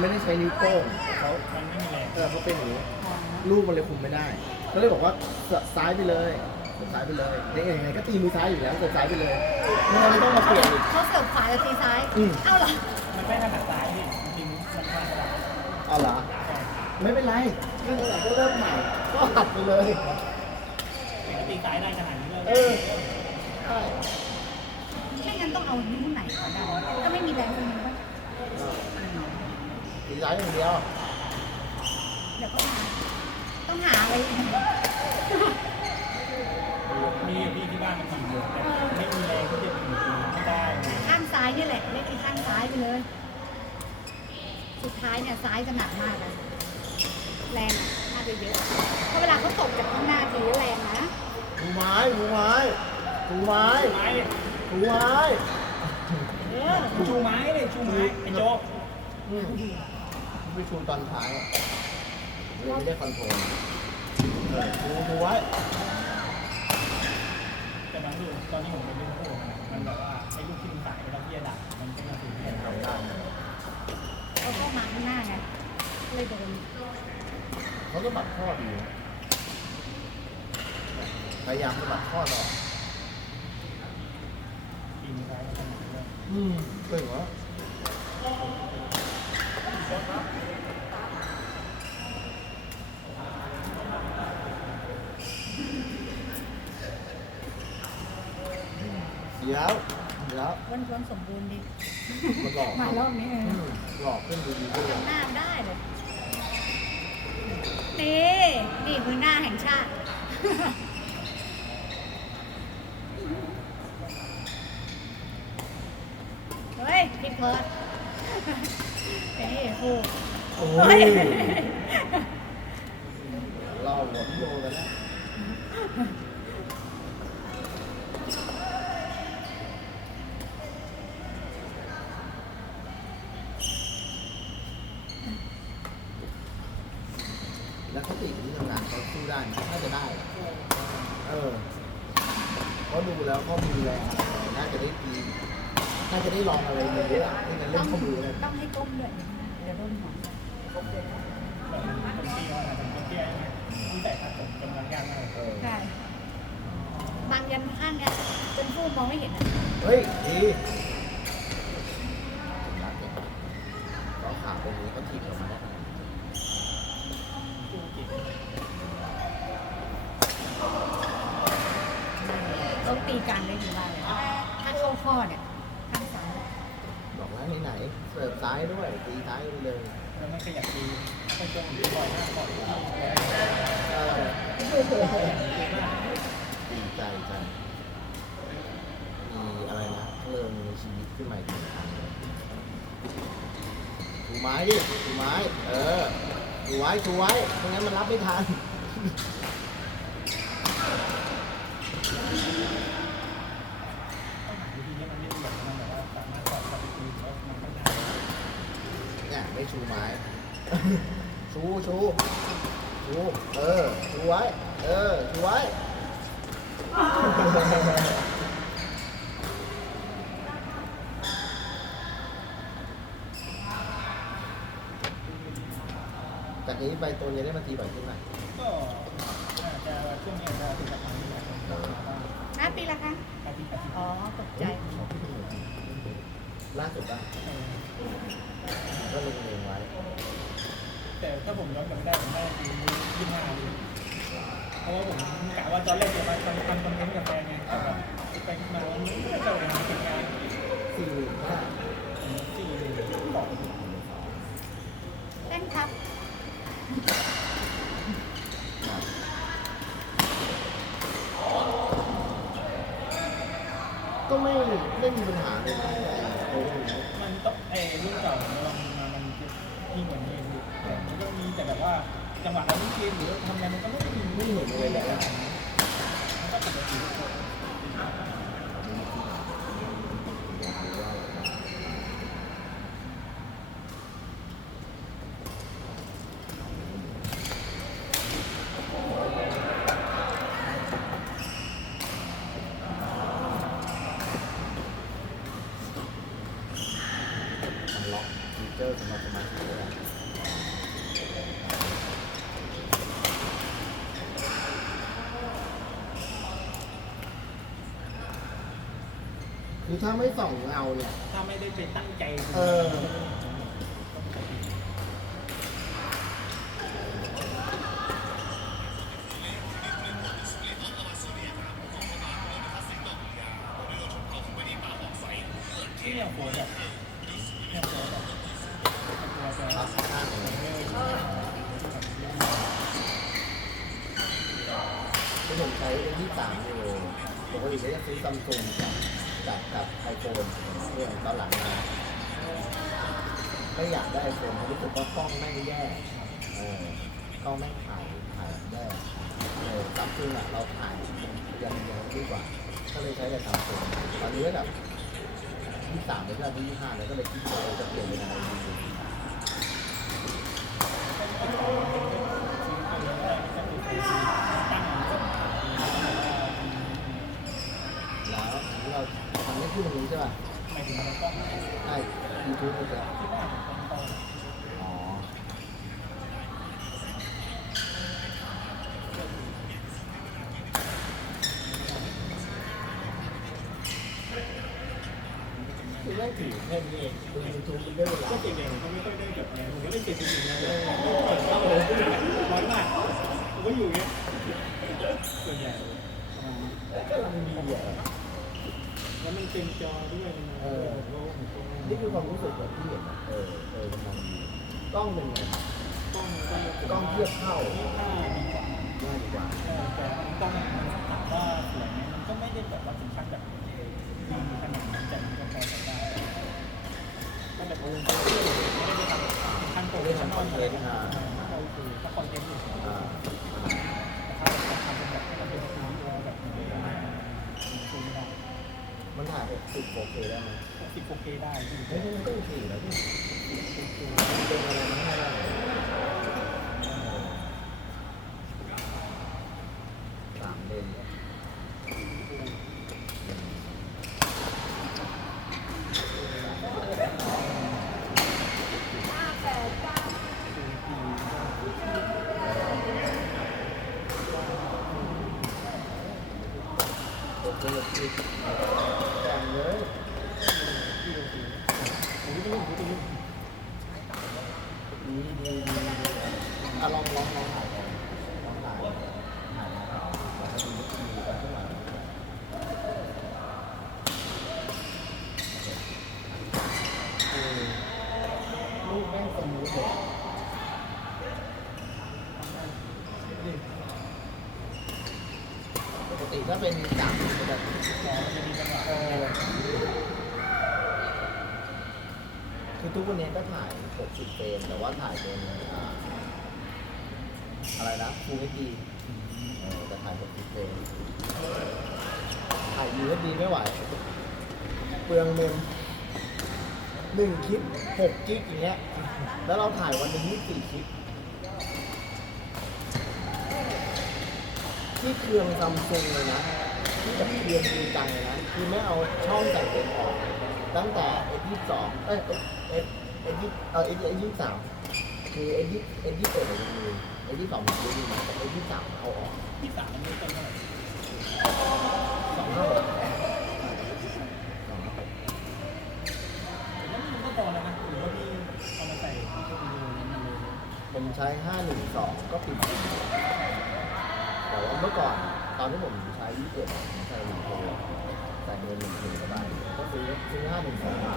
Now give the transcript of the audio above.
ไม่ได้ใช้นิ้วโป้งเขามันไม่มีแรงเออเขาเป็นอย่างนี้ลูกมันเลยคุมไม่ได้ ก็เลยบอกว่าเสือกซ้ายไปเลยเสือกซ้ายไปเลยยังไงยังไงก็ตีมือซ้ายอยู่แล้วเสือกซ้ายไปเลยไม่งั้นไม่ต้องมาเปลี่ยนอีก เขาเสิร์ฟขวาจะตีซ้าย อืม เอ้าเหรอมันไม่ถนัดซ้ายพี่จริงๆมันถนัดซ้ายเอาเหรอไม่เป็นไรก็ไหนก็เริ่มใหม่ก็หัดไปเลย ปกติซ้ายได้ขนาดนี้เลยเออใช่ไม่งั้นต้องเอานิ้วไหนก่อนได้ก็ไม่มีแรงตรงนี้ ป่ะตีซ้ายอย่างเดียวเดี๋ยวก็มาต้องหาอะไรอีกมีพี่ที่บ้านมันทำอยู่แต่ไม่มีแรงที่จะตีไม่ได้ข้างซ้ายนี่แหละเล่นไอ้ข้างซ้ายไปเลย สุดท้ายเนี่ยซ้ายจะหนักมากเลยแรงอะน่าจะเยอะเพราะเวลาเขาตกจากข้างหน้าทีแรงนะถูไม้ถูไม้ถูไม้ไม้ถูไม้เออ ชูไม้เลยชูไม้ไอ้โจ๊ก อืม ไปชูตอนท้ายอะเลยไม่ได้คอนโทรลเออถูถูไว้แต่บางลูกตอนนี้ผมเป็นลูกคู่มันมันแบบว่าไอ้ลูกที่มันสายเราพี่จะดักมันเป็นกระสุนที่ทำได้เขาก็มาข้างหน้าไงเลยโดนเขาก็บัดข้อดีนะพยายามจะบัดข้อหน่อยตีมือซ้ายก็ทำได้อืมเก่งวะ เดี๋ยวเดี๋ยววันชวนสมบูรณ์ดีมันหลอกมารอบนี้เอออืมหลอกขึ้นดูดีด้วยทำหน้าได้เลยนี่นี่มือหน้าแห่งชาติ เฮ้ยผิดเพิร์ดนี่ครูโอ้เฮ้ยยเราหมดโยกันแล้ว แล้วเขาติดที่ทำงานเขาสู้ได้ไหมน่าจะได้เออเขาดูแล้วเขามีแรงอะไรน่าจะได้ดีน่าจะได้ลองอะไรเยอะๆที่มันเล่ต้อนงข้อมือเลยต้องให้ก้มด้วยเดี๋ยวโดนหัวแบบคนเตี้ยมันเป็นคนเตี้ยใช่ไหมที่แต่ถ้าผมกำลังยากมากเออได้บางยันข้างเนี้ยจนผู้มองไม่เห็นอะเฮ้ยดีรักเนี่ยเขาขาตรงนี้เขาถีบออกมาได้ขนาดนี้ สู้จิต ต้องตีกลางได้ดีมากเลยถ้าเข้าข้อเนี่ยข้างซ้ายบอกแล้วไหนๆเสิร์ฟซ้ายด้วยตีซ้ายเลยแล้วไม่ขยับตีไม่จงหรือปล่อยหน้าปล่อนดีใจจังมีอะไรนะเริ่มในชีวิตขึ้นมาอีกหนึ่งครั้งถูไม้ดิถูไม้ เออถูไว้ถูไว้ไม่งั้นมันรับไม่ทัน ต้องหาวิธีให้มันไม่เสี่ยงมันแบบว่าสามารถปล่อยเข้าไปตีแล้วมันไม่ได้ เนี่ยไม่ชูไม้ ชูชูชูเออ ชูไว้ เออ ชูไว้ จากนี้ไปตัวนี้ได้มาตีบ่อยขึ้นไหมก็อาจจะช่วงนี้จะถึงกับทางนี้แหละอะตีละครั้งอาทิตย์อาทิตย์อ๋อ ตกใจ ล่าสุดป่ะก็ลงเองไว้แต่ถ้าผมย้อนกลับไปได้ผมได้ปียี่ห้าเลยเพราะว่าผมกะว่าตอนแรกจะมาทำทำคอนเทนต์กับแฟนไงแต่แบบไปมาวันนี้ก็จะไปหาเป็นงานสี่หมื่นห้าสี่บอกเล่นครับก็ไม่ไม่มีปัญหาเลยนะโอ้โห มันต้องเอ้รุ่นเก่ามันลองมามันยิ่งกว่านี้แต่มันก็มีแต่แบบว่าจังหวะเราไม่เกมหรือทำอะไรมันก็ไม่มีไม่เห็นเลยแหละน มันก็ปกติ มันล็อก ฟีเจอร์สำหรับสมาชิกด้วยนะ คือถ้าไม่ส่องเงาเนี่ย ถ้าไม่ได้ไปตั้งใจ เออ ที่เนี่ยโฟนแบบเนี่ยโฟนแบบตัวจะ ครับข้างเลยที่ผมใช้ เป็นที่สามอยู่ปกติก็จะซื้อซัมซุงกับกับไอโฟนเรื่องตอนหลังมาไม่อยากได้ไอโฟนเพราะรู้สึกว่ากล้องแม่งแย่เออกล้องแม่งถ่ายถ่ายแย่เออซัมซุงอะเราถ่ายยังยังดีกว่า ก็เลยใช้แต่ซัมซุงตอนนี้แบบที่สามเป็นที่ที่ห้าแล้วก็เลยคิดว่าเราจะเปลี่ยนเป็นอะไรดี ทำให้ขึ้นตรงนี้ใช่ป่ะหมายถึงมันกล้องที่ใช่ยูทูบมันจะว่ามันเป็นกล้องอ๋อคือแม่งถือแค่นี้เองดูยูทูบมันได้เวลาก็เด็กๆเขาไม่ค่อยได้แบบนี้ผมก็ได้เจ็ดสิบหนึ่งเลยร้อยมากผมก็อยู่เงี้ยส่วนใหญ่ก็ลังดีอะ แล้วมันเต็มจอด้วยมันเออ นี่คือความรู้สึกแบบที่เห็นอะเออเออมันดีกล้องเป็นไงกล้องก็กล้องเทียบเท่าห้าดีกว่าง่ายดีกว่าแต่กล้องมันถามว่าสวยไหมมันก็ไม่ได้แบบว่าถึงขั้นแบบดีขนาดนั้นแต่มันก็พอใช้ได้ก็แบบโอ้โหไม่ได้ไปทำขั้นโปรเฟชชั่นอลอะไรนะก็โอเคก็คอนเทนต์อยู่ อ่า แต่ถ้าทำเป็นแบบเป็นวิดีโอแบบนี้คุยไม่ได้ มันถ่ายสิบโอเคได้ไหมสิบโอเคได้ที่เฮ้ยมันก็โอเคอยู่แล้วพี่มันเป็นอะไรมันให้ได้สามเลนเนี่ยโอเค ปแม่งสมูทเลยปกติถ้าเป็นจับมันจะอ๋อมันจะมีจังหวะเอคือทุกวันนี้ก็ถ่าย 60 เฟรมแต่ว่าถ่ายเป็น อะไรนะ Full HD เออแต่ถ่าย60เฟรมถ่าย UHD ไม่ไหว เปลืองเมมหนึ่งคลิป6กิกอย่างเงี้ย แล้วเราถ่ายวันหนึ่งนี่4คลิป ที่เครื่องซัมซุงเลยนะที่แบบเครื่องจริงจังเลยนะ คือไม่เอาช่องใส่งเต็มออก ตั้งแต่ S ยี่สองเอ้ย S S ยี่เออ S S ยี่สามคือ S ยี่ S ยี่เปิดยังมี S ยี่สองมันยังมีแต่ S ยี่สามเอาออกที่สามมันไม่ต้นเท่าไหร่สองห้าหกสองห้าหกแล้วมันก็พอแล้วนะหรือว่าพี่เอามาใส่ที่วิดีโอนี้มันเลยผมใช้ห้าหนึ่งสองก็ปิดแต่ว่าเมื่อก่อนตอนที่ผมใช้ยี่สิบใช้หนึ่งโใส่เงินหนึ่งหนึ่งกว่าบาทก็ซื้อซื้อห้าหนึ่งสองมา